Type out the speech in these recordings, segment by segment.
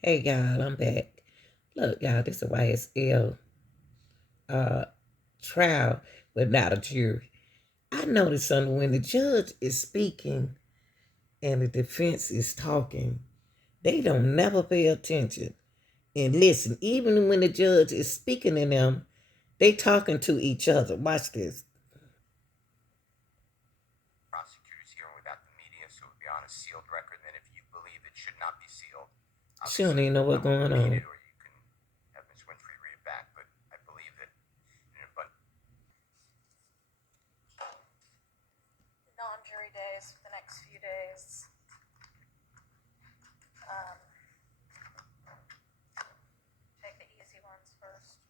Hey y'all, I'm back. Look, y'all, this is a YSL uh, trial, but not a jury. I noticed something when the judge is speaking and the defense is talking, they don't never pay attention and listen. Even when the judge is speaking to them, they talking to each other. Watch this. Prosecutors here without the media, so it would be on a sealed record. And if you believe it should not be sealed, she don't even know what's going on. Or you can have Ms. Winfrey read it back, but I believe that. Non-jury days for the next few days. Take the easy ones first.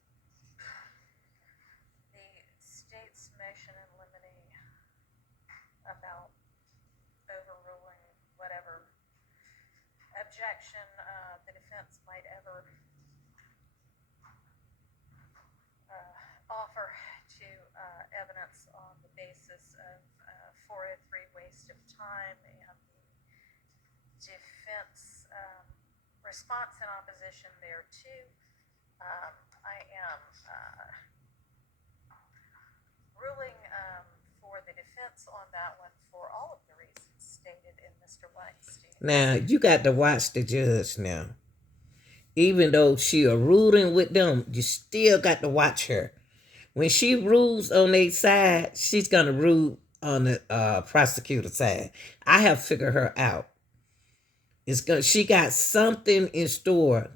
The state's motion in limine about overruling whatever objection the defense might ever offer to evidence on the basis of 403 waste of time and the defense response and opposition there too. I am ruling for the defense on that one for all of the reasons stated in Mr. Weinstein. Now, you got to watch the judge now. Even though she a ruling with them, you still got to watch her. When she rules on their side, she's gonna rule on the prosecutor side. I have figured her out. She got something in store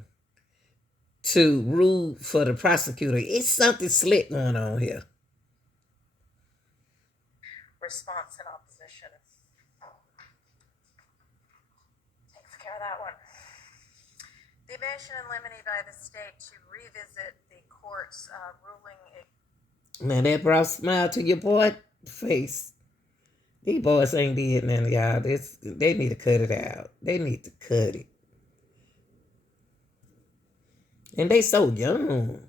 to rule for the prosecutor. It's something slick going on here. Response and opposition takes care of that one. The motion in limine by the state to revisit the court's ruling. Man, that brought a smile to your boy face. These boys ain't did nothing, y'all. They need to cut it out. They need to cut it. And they so young.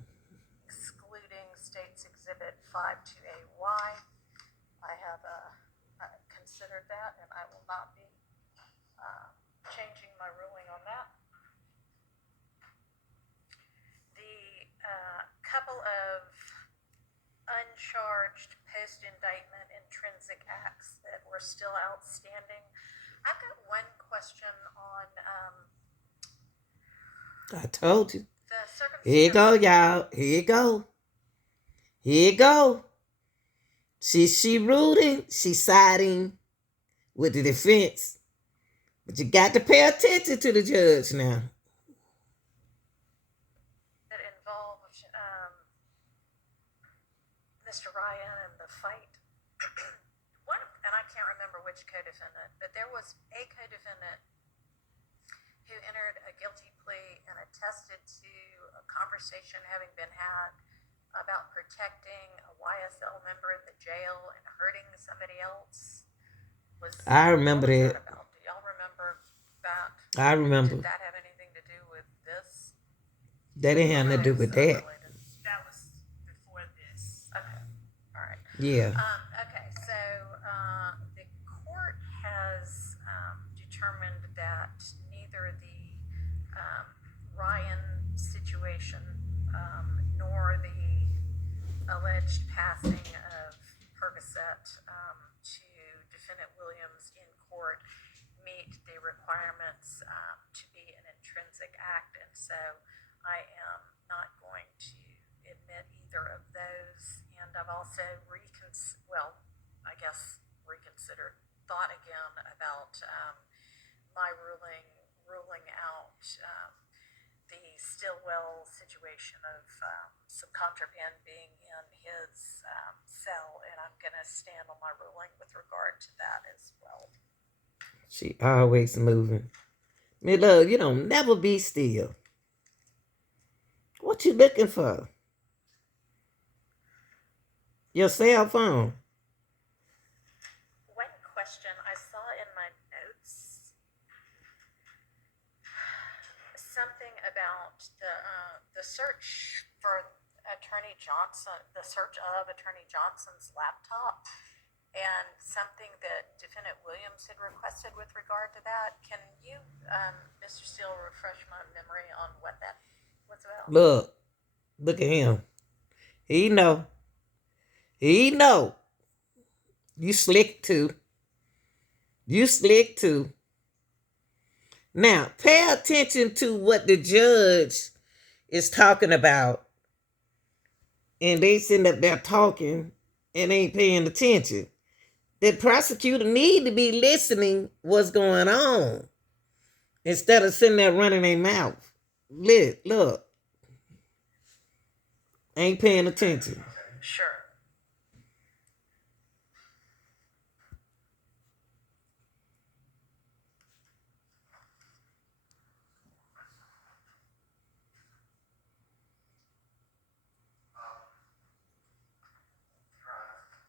Excluding State's Exhibit 52AY. I have considered that, and I will not be changing my ruling on that. The couple of uncharged post-indictment intrinsic acts that were still outstanding. I've got one question on I told you. the circumstance. Here you go, y'all. Here you go. Here you go. She ruling. She siding with the defense. But you got to pay attention to the judge now. That involved Mr. Ryan and the fight. One, and I can't remember which co-defendant, but there was a co-defendant who entered a guilty plea and attested to a conversation having been had about protecting a YSL member in the jail and hurting somebody else. I remember that. Do y'all remember that? I remember. Did that have anything to do with this? That didn't have nothing to do with that. That was before this. Okay. All right. Yeah. Okay. So the court has determined that neither the Ryan situation nor the alleged passing of Percocet to defendant Williams in court meet the requirements to be an intrinsic act, and so I am not going to admit either of those. And I've also reconsidered, thought again about my ruling out the Stillwell situation of some contraband being in his cell, and I'm going to stand on my ruling with regard to that as well. She always moving. Me love, you don't never be still. What you looking for? Your cell phone. One question I saw in my notes, something about the search for Attorney Johnson, the search of Attorney Johnson's laptop. and something that Defendant Williams had requested with regard to that. Can you, Mr. Steele, refresh my memory on what that was about? Look at him. He know. He know. You slick too. You slick too. Now, pay attention to what the judge is talking about. And they sitting up there talking and ain't paying attention. The prosecutor need to be listening what's going on instead of sitting there running their mouth. Look, ain't paying attention. Sure.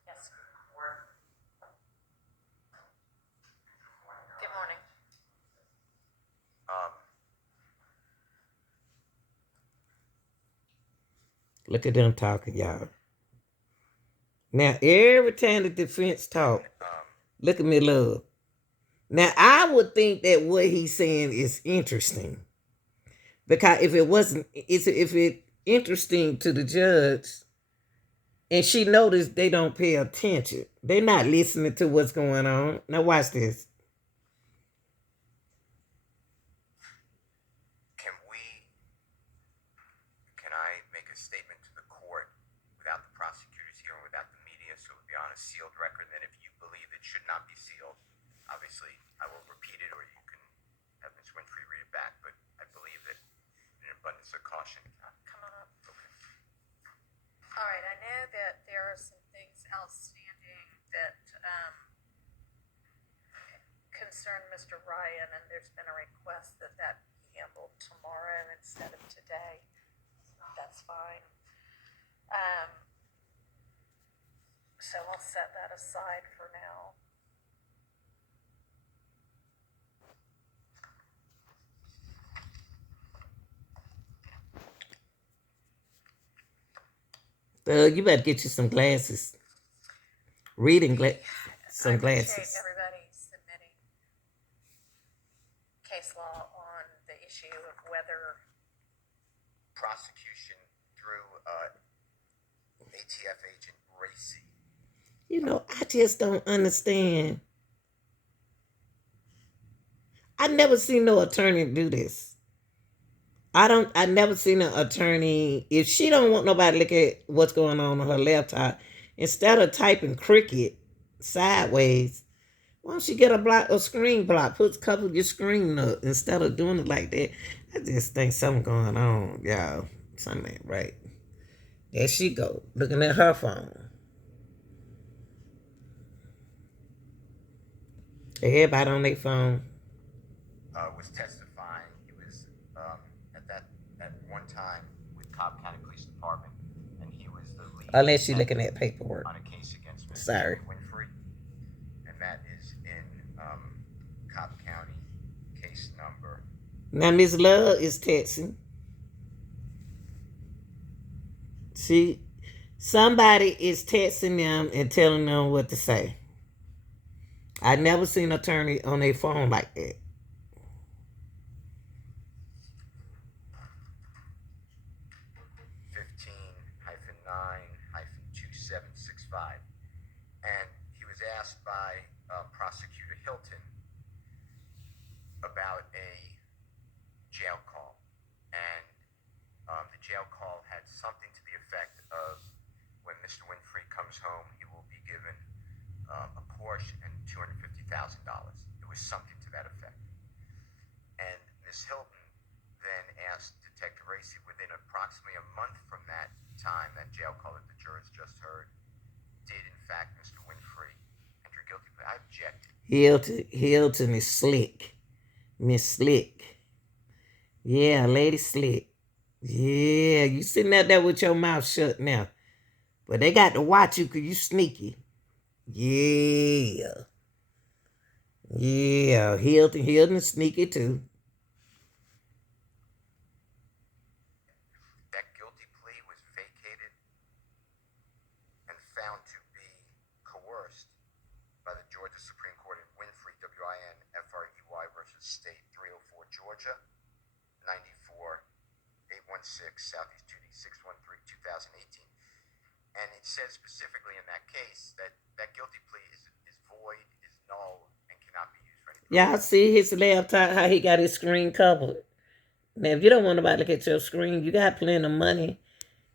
Yes. Good morning. Look at them talking, y'all. Now, every time the defense talk, look at me, love. Now, I would think that what he's saying is interesting. Because if it interesting to the judge, and she noticed they don't pay attention. They're not listening to what's going on. Now watch this. Can I make a statement to the court without the prosecutors here and without the media, so it would be on a sealed record? And then if you believe it should not be sealed, obviously I will repeat it, or you can have Ms. Winfrey read it back. But I believe that in an abundance of caution. Come on up. Okay. All right. I know that there are some things outstanding that concern Mr. Ryan, and there's been a request that be handled tomorrow instead of today. That's fine. So I'll set that aside for now. You better get you some glasses. Reading some I appreciate glasses. everybody submitting case law on the issue of whether Prosecution through ATF agent Racy. You know, I just don't understand. I never seen no attorney do this. I never seen an attorney, if she don't want nobody to look at what's going on her laptop, instead of typing cricket sideways, why don't she get a screen block, cover your screen up instead of doing it like that? I just think something going on, y'all. Something ain't right. There she go, looking at her phone. Everybody on their phone. Was testifying. He was at one time with Cobb County Police Department, and he was the lead. Unless you're looking at paperwork. On a case against Ms. Sorry. Winfrey, and that is in Cobb County case number. Now Miss Love is texting. Somebody is texting them and telling them what to say. I never seen an attorney on their phone like that. 15-9-2765, and he was asked by Prosecutor Hilton about a jail call, and the jail call had something to the effect of, when Mr. Winfrey comes home, he will be given a Porsche and $250,000. It was something to that effect. And Ms. Hilton then asked Detective Racy, within approximately a month from that time, that jail call that the jurors just heard, did in fact Mr. Winfrey enter guilty plea? I objected. Hilton is slick. Miss Slick. Yeah, Lady Slick. Yeah, you sitting out there with your mouth shut now. But they got to watch you because you sneaky. Yeah. Yeah, Hilton is sneaky too. That guilty plea was vacated and found to be coerced 94 816 Southeast Duty 613 2018. And it says specifically in that case that that guilty plea is void, is null, and cannot be used for any Y'all see his laptop, how he got his screen covered. Now, if you don't want nobody to look at your screen, you got plenty of money.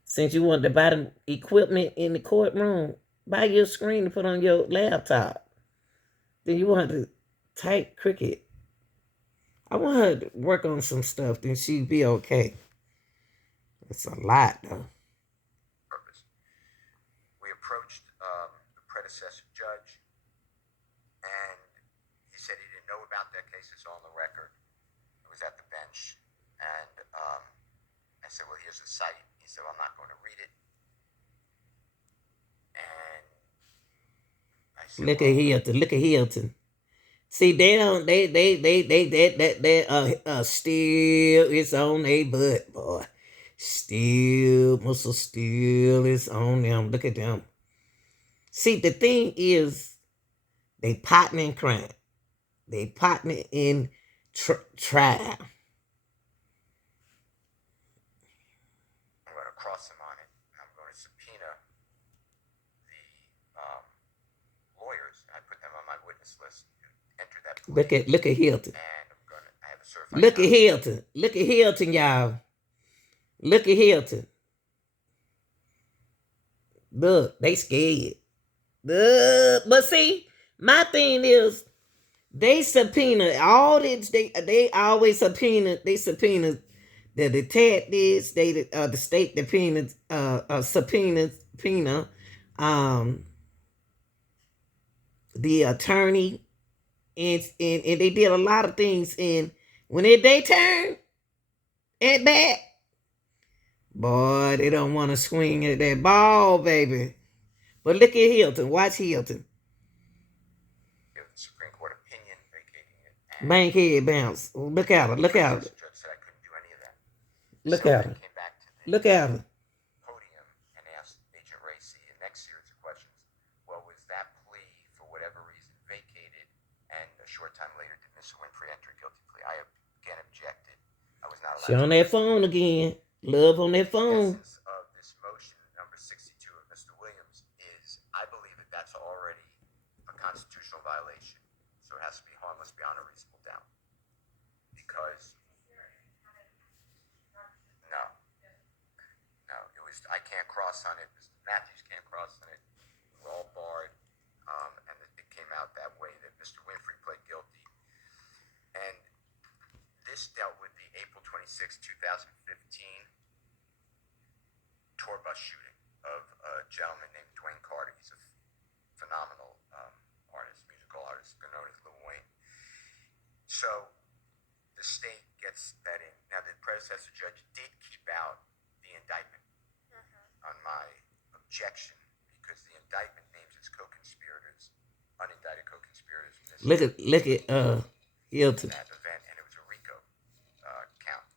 Since you want to buy the equipment in the courtroom, buy your screen to put on your laptop. Then you want to type cricket. I want her to work on some stuff, then she'd be okay. It's a lot, though. purpose. We approached the predecessor judge, and he said he didn't know about that case. It's on the record. It was at the bench. And I said, well, here's the site. He said, well, I'm not going to read it. And I said, Look at Hilton. Look at Hilton. See, they don't. They still. It's on their butt, boy. Still, muscle still is on them. Look at them. See, the thing is, they partner in crime. They partner in trial. I'm going to cross him on it. I'm going to subpoena the lawyers. I put them on my witness list to enter that plea. Look at Hilton. And I have a certified Look at copy. Hilton. Look at Hilton, y'all. Look at Hilton. Look, they scared. But see, my thing is, they subpoena all this. They always subpoena. They subpoena the detectives. The state subpoena the attorney, and they did a lot of things. And when they turn at that, boy, they don't want to swing at that ball, baby. But look at Hilton. Watch Hilton. The Supreme Court opinion vacating it. Bankhead bounce. Look at her. Look at her. The judge said I couldn't do any of that. Look So at I her. came back to the Look at her. podium and asked Agent Racy the next series of questions. Well, was that plea, for whatever reason, vacated? And a short time later, did Mr. Winfrey enter a guilty plea? I again objected. I was not allowed. She on that phone again. Love on that The phone. essence of this motion, number 62 of Mr. Williams, is I believe that that's already a constitutional violation. So it has to be harmless beyond a reasonable doubt. Because no, it was, I can't cross on it. Mr. Matthews can't cross on it. We're all barred. And it came out that way that Mr. Winfrey pled guilty. And this dealt with the April 26, 2015 tour bus shooting of a gentleman named Dwayne Carter. He's a phenomenal artist, musical artist, known as Lil Wayne. So the state gets that in. Now, the predecessor judge did keep out the indictment on my objection, because the indictment names as co-conspirators, unindicted co-conspirators. Look at Hilton. That event, and it was a RICO count.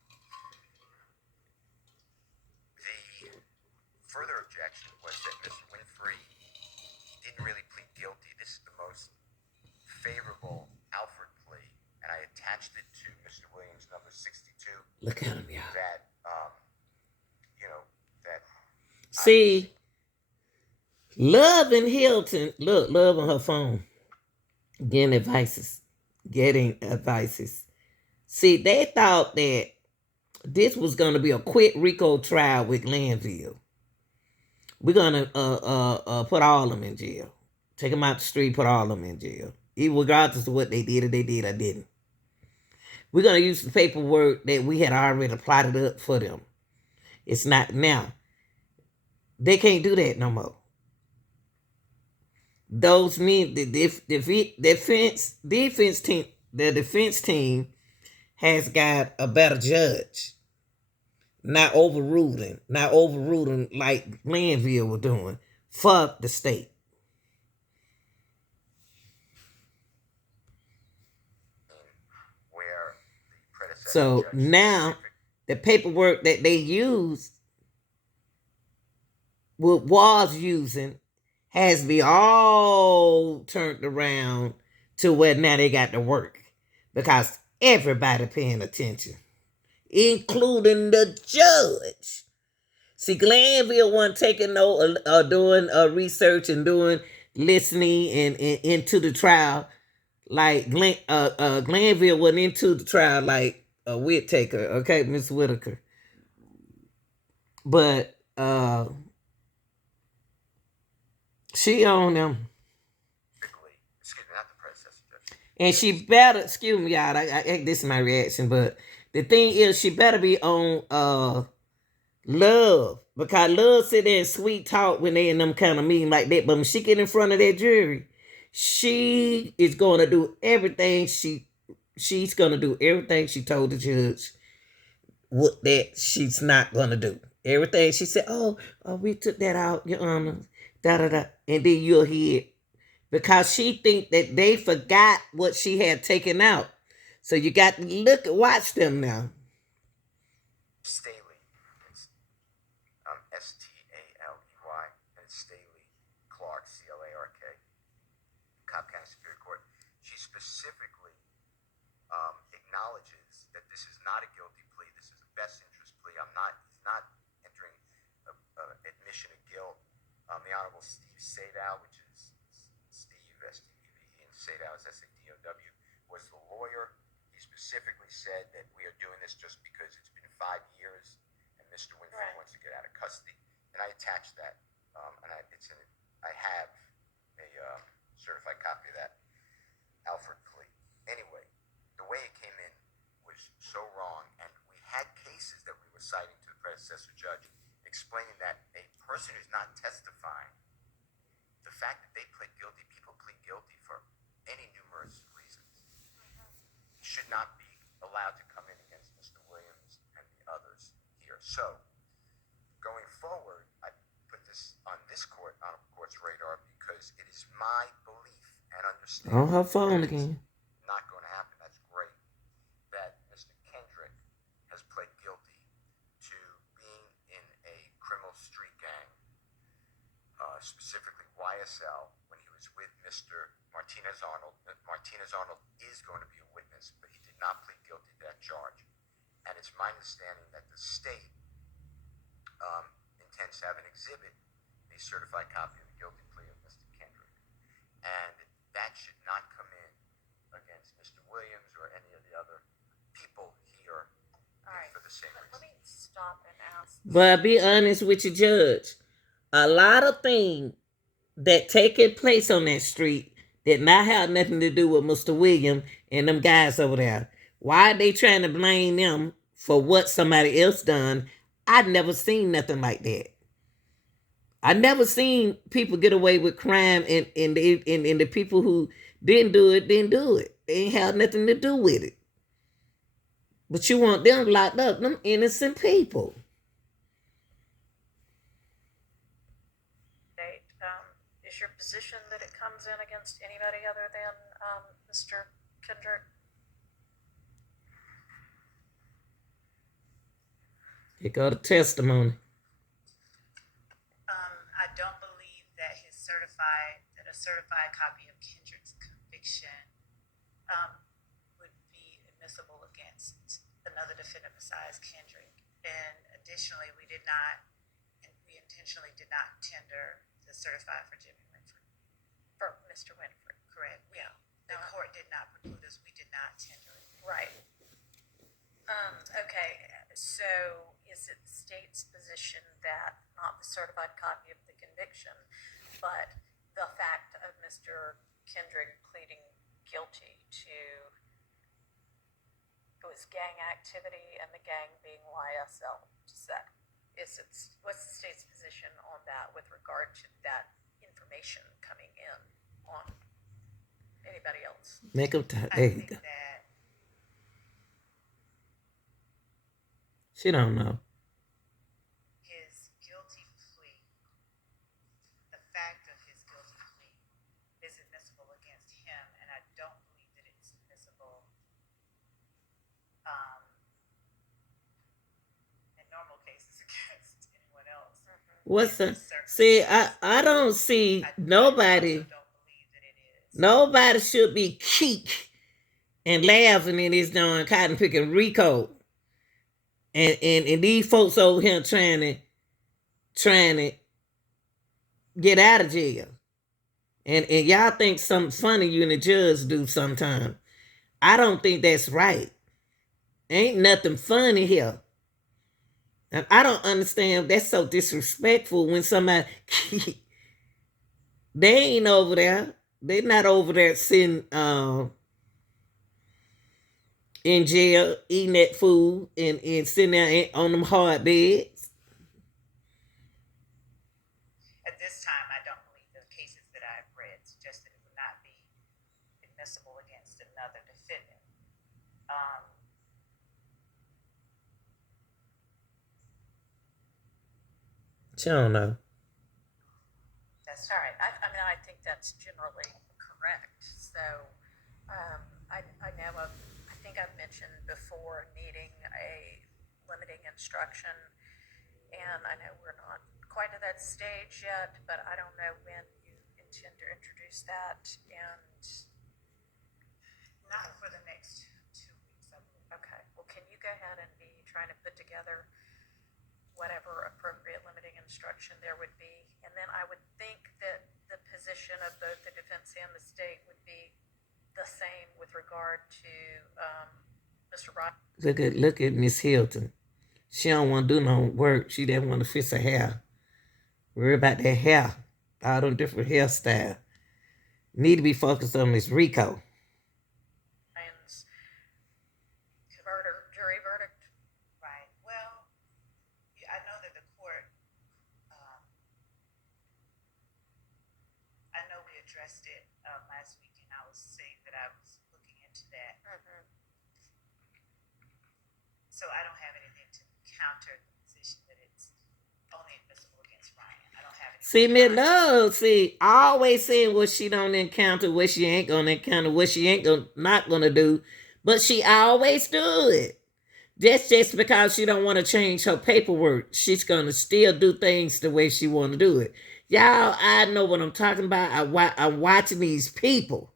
The further objection was that Mr. Winfrey didn't really plead guilty. This is the most favorable Alford plea, and I attached it to Mr. Williams' number 62. Look at him, y'all. That that. See, Love and Hilton. Look, Love on her phone. Getting advices. See, they thought that this was going to be a quick RICO trial with Glanville. We're going to put all of them in jail. Take them out the street, put all of them in jail. Even regardless of what they did, or they did, I didn't. We're going to use the paperwork that we had already plotted up for them. It's not now. They can't do that no more. Those mean the defense team has got a better judge. Not overruling like Glanville were doing. Fuck the state. Where the predecessor So judge now the paperwork that they used, was using, has to be all turned around to where now they got to work, because everybody paying attention. including the judge. See, Glanville wasn't taking no doing research and doing listening and into the trial like Glanville wasn't into the trial like Whitaker, okay, Miss Whitaker. But she on them. Excuse me, not the predecessor judge. And she better, excuse me, y'all, this is my reaction, but the thing is, she better be on Love, because Love sit there and sweet talk when they in them kind of meeting like that. But when she get in front of that jury, she is going to do everything she's going to do everything she told the judge what that she's not going to do. Everything she said, we took that out, Your Honor, da da da, and then you'll hear it. Because she think that they forgot what she had taken out. So you got to watch them now. Staley. It's Staley, and it's Staley Clark, Clark, Cobb County Superior Court. She specifically acknowledges that this is not a guilty plea. This is a best interest plea. He's not entering admission of guilt. The Honorable Steve Sadow, which is Steve, S-T-E-V-E, and Sadow is S-A-D-O-W, was the lawyer. He specifically said that we are doing this just because it's been 5 years and Mr. Winfrey wants to get out of custody. And I attached that, and I have a certified copy of that Alfred plea. Anyway, the way it came in was so wrong, and we had cases that we were citing to the predecessor judge explaining that a person who's not testifying, the fact that they plead guilty, people plead guilty for any numerous reasons, should not be allowed to come in against Mr. Williams and the others here. So, going forward, I put this on this court, on a court's radar, because it is my belief and understanding. On her phone again. Not going to happen. That's great. That Mr. Kendrick has pled guilty to being in a criminal street gang, specifically YSL, when he was with Mr. Martinez Arnold. Martinez Arnold is going to be a witness, but he did not plead guilty to that charge. And it's my understanding that the state intends to have an exhibit, a certified copy of the guilty plea of Mr. Kendrick. And that should not come in against Mr. Williams or any of the other people here for the same reason. Let me stop and ask. But be honest with your judge. A lot of things that taking place on that street did not have nothing to do with Mr. Williams and them guys over there. Why are they trying to blame them for what somebody else done? I've never seen nothing like that. I never seen people get away with crime and the people who didn't do it. They ain't have nothing to do with it. But you want them locked up, them innocent people. Is your position that it comes in against anybody other than Mr. Kendrick? Here go the testimony. I don't believe that a certified copy of Kendrick's conviction would be admissible against another defendant besides Kendrick. And additionally, we intentionally did not tender the certified for Jimmy Winfrey. For Mr. Winfrey. Correct. Yeah. The court did not preclude us. We did not tender it. Right. Okay, so is it the state's position that not the certified copy of the conviction, but the fact of Mr. Kendrick pleading guilty to it was gang activity and the gang being YSL? What's the state's position on that with regard to that information coming in on anybody else? Make them talk. I There you think go. that She don't know. his guilty plea, the fact of his guilty plea, is admissible against him, and I don't believe that it's admissible in normal cases against anyone else. What's the see? I don't see nobody. I don't believe that it is. Nobody should be keek and laughing in this darn cotton picking Rico. And these folks over here trying to get out of jail. And y'all think something funny you and the judge do sometime. I don't think that's right. Ain't nothing funny here. And I don't understand. That's so disrespectful when somebody they ain't over there. They not over there sitting in jail eating that food and sitting there on them hard beds. At this time, I don't believe the cases that I've read suggest that it would not be admissible against another defendant. I don't know. That's All right. I mean, I think that's generally correct. So, I know I think I've mentioned before needing a limiting instruction, and I know we're not quite at that stage yet, but I don't know when you intend to introduce that. And not for the next 2 weeks, I believe. okay, well, can you go ahead and be trying to put together whatever appropriate limiting instruction there would be? And then I would think that the position of both the defense and the state would be the same with regard to Mr. Ryan. Look at Miss Hilton. She don't want to do no work. She doesn't want to fix her hair. Worry about that hair. All them different hairstyles. Need to be focused on Miss Rico. Ryan's jury verdict. Right. Well, I know that the court, I know we addressed it last week, and I was saying that I was looking into that. Mm-hmm. So I don't have anything to counter the position that it's only admissible against Ryan. I don't have anything. See, Miss Love, always saying what she don't encounter, what she ain't gonna encounter, what she ain't not gonna do, but she always do it. That's just because she don't want to change her paperwork. She's gonna still do things the way she want to do it. Y'all, I know what I'm talking about. I'm watching these people.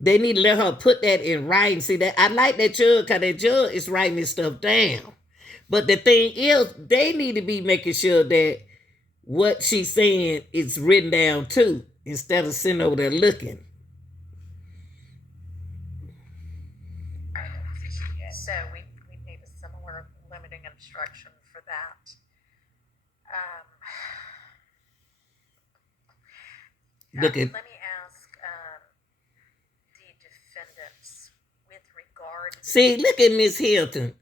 They need to let her put that in writing. See that I like that judge because that judge is writing this stuff down. But the thing is, they need to be making sure that what she's saying is written down too, instead of sitting over there looking. So we need a similar limiting instruction for that. Look at. Let me ask the defendants with regard. See, look at Miss Hilton.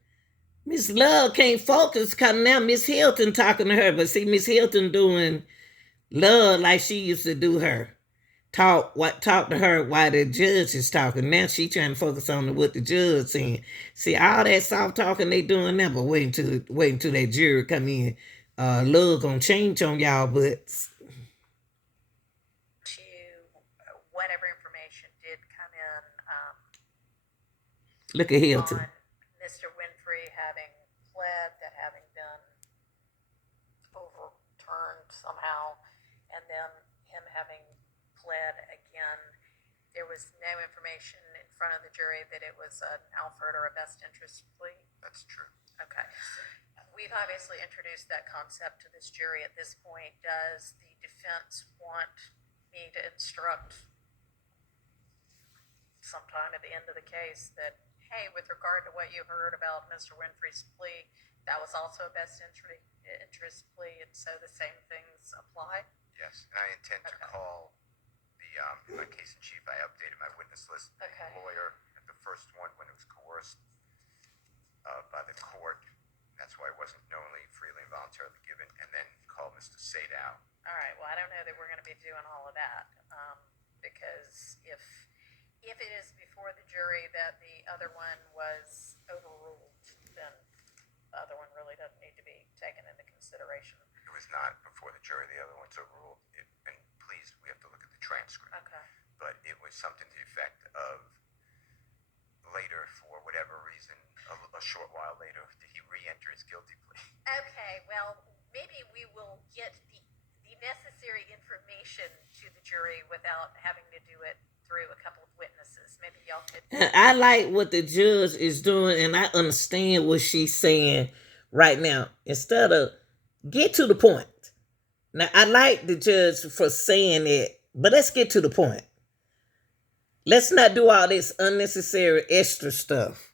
Miss Love can't focus because now Miss Hilton talking to her, but see Miss Hilton doing Love like she used to do her. Talk to her while the judge is talking. Now she trying to focus on what the judge saying. See all that soft talking they doing now, but wait until that jury come in. Love gonna change on y'all butts. To whatever information did come in. Look at Hilton. On Mr. Winfrey having pled, that having been overturned somehow, and then him having pled again. There was no information in front of the jury that it was an Alford or a best interest plea. That's true. Okay. We've obviously introduced that concept to this jury at this point. Does the defense want me to instruct sometime at the end of the case that, hey, with regard to what you heard about Mr. Winfrey's plea, that was also a best interest plea, and so the same things apply? Yes, and I intend to call in my case in chief. I updated my witness list. Okay. The lawyer at the first one when it was coerced by the court. That's why it wasn't knowingly, freely, and voluntarily given. And then call Mr. Sadow. All right. Well, I don't know that we're going to be doing all of that because if it is before the jury that the other one was overruled, then the other one really doesn't need to be taken into consideration. It was not before the jury. The other one's overruled. And please, we have to look at the transcript. Okay. But it was something to the effect of later, for whatever reason, a short while later, did he re-enter his guilty plea? Okay. Well, maybe we will get the necessary information to the jury without having to do it through a couple of witnesses. maybe y'all could. And I like what the judge is doing, and I understand what she's saying right now. Instead of get to the point. Now, I like the judge for saying it, but let's get to the point. Let's not do all this unnecessary extra stuff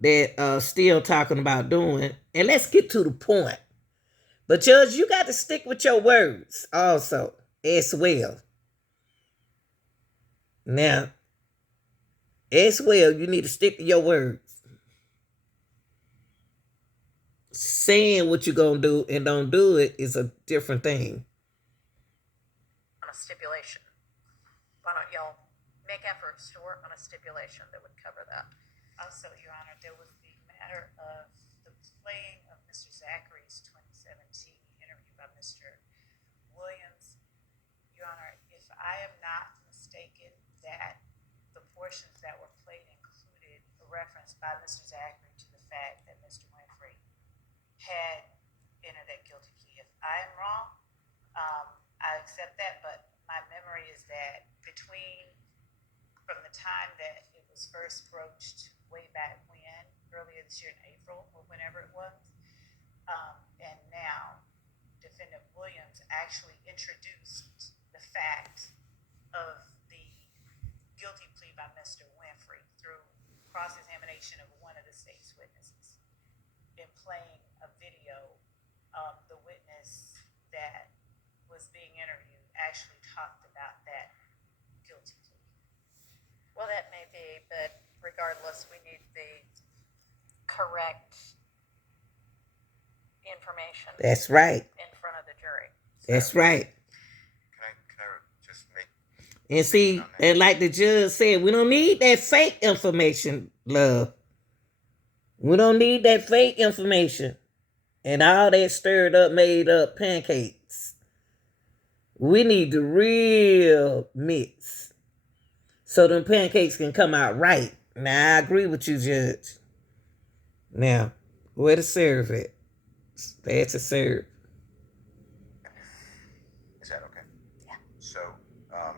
that still talking about doing, and let's get to the point. But Judge, you got to stick with your words also as well. Now, as well, you need to stick to your words. Saying what you're gonna do and don't do it is a different thing. On a stipulation. Why don't y'all make efforts to work on a stipulation that would cover that? Also, Your Honor, there was the matter of the playing of Mr. Zachary's 2017 interview by Mr. Williams. Your Honor, if I am not mistaken, that the portions that were played included a reference by Mr. Zachary to the fact that Mr. Winfrey had entered that guilty plea. If I am wrong, I accept that, but my memory is that from the time that it was first broached way back when, earlier this year in April or whenever it was, and now Defendant Williams actually introduced the fact of the guilty plea by Mr. Winfrey through cross-examination of one of the state's witnesses. In playing a video, the witness that was being interviewed actually talked about that guilty plea. Well, that may be, but regardless, we need the correct information. That's right. In front of the jury. That's right. Can I just make... And see, and like the judge said, we don't need that fake information, love. We don't need that fake information and all that stirred up, made up pancakes. We need the real mix so them pancakes can come out right. Now, I agree with you, Judge. Now, where to serve it? That's a serve. Is that okay? Yeah. So, I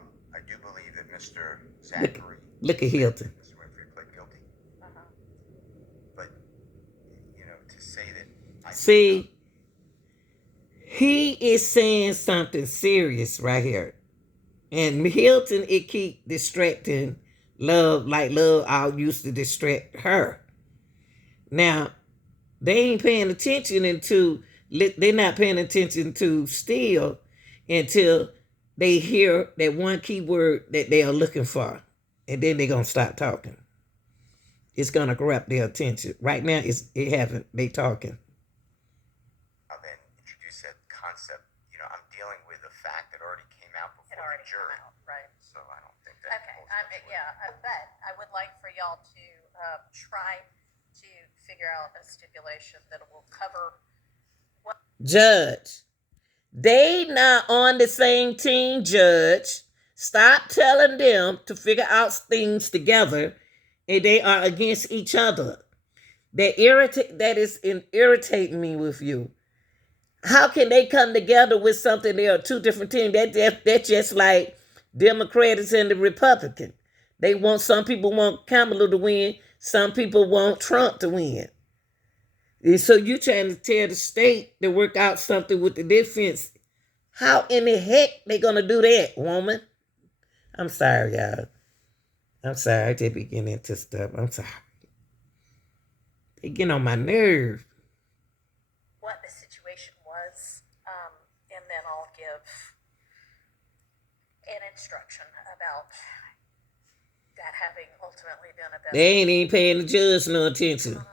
do believe that Mr. Zachary... Look at Hilton. Mr. Winfrey pled guilty. Uh-huh. But, to say that... See, he is saying something serious right here. And Hilton, it keep distracting Love like Love all used to distract her. Now, they ain't paying attention they're not paying attention to still until they hear that one key word that they are looking for. And then they're going to stop talking. It's going to grab their attention. Right now, it haven't. They talking. I'll then introduce that concept. I'm dealing with a fact that already came out before the jury. Come out, right? So I don't think that... Okay, but I would like for y'all to try to figure out a stipulation that will cover what... Judge, they not on the same team, Judge. Stop telling them to figure out things together, and they are against each other. That is irritating me with you. How can they come together with something? They are two different teams. That's just like Democrats and the Republican. Some people want Kamala to win. Some people want Trump to win. And so you trying to tell the state to work out something with the defense. How in the heck they gonna do that, woman? I'm sorry, y'all. I'm sorry. I just be getting into stuff. I'm sorry. They get on my nerve. What the situation was, and then I'll give an instruction about that having ultimately been a best... They ain't even paying the judge no attention. All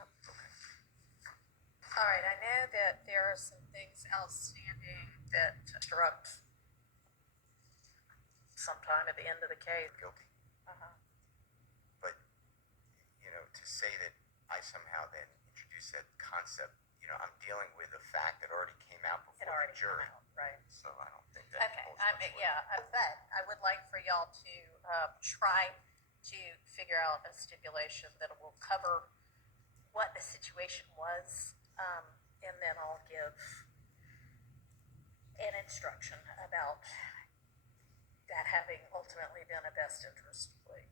right, I know that there are some things outstanding that interrupt sometime at the end of the case. Guilty. Uh-huh. But, to say that I somehow then introduced that concept, I'm dealing with a fact that already came out before the jury. Come out, right? So I don't think that... Okay, but I would like for y'all to try to figure out a stipulation that will cover what the situation was, and then I'll give an instruction about that having ultimately been a best interest plea.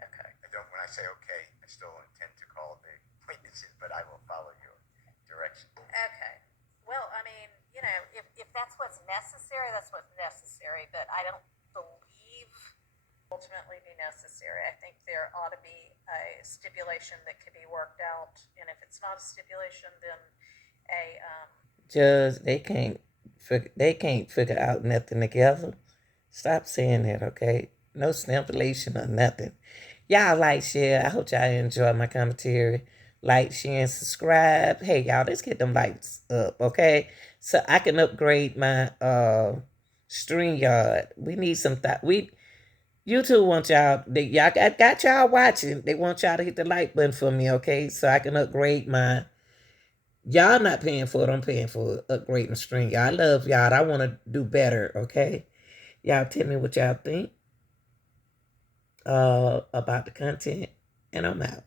Okay. I don't. When I say okay, I still intend to call the witnesses, but I will follow your direction. Okay. Well, I mean, if that's what's necessary, that's what's necessary, but I don't believe ultimately be necessary. I think there ought to be a stipulation that can be worked out, and if it's not a stipulation, then a Judge, they can't figure out nothing together. Stop saying that, okay? No stipulation or nothing. Y'all like, share. I hope y'all enjoy my commentary. Like, share, and subscribe. Hey, y'all, let's get them lights up, okay? So I can upgrade my StreamYard. We need some thought. YouTube want y'all got y'all watching. They want y'all to hit the like button for me, okay? So I can upgrade my. Y'all not paying for it. I'm paying for it. Upgrading the stream. Y'all, I love y'all. I want to do better, okay? Y'all tell me what y'all think about the content, and I'm out.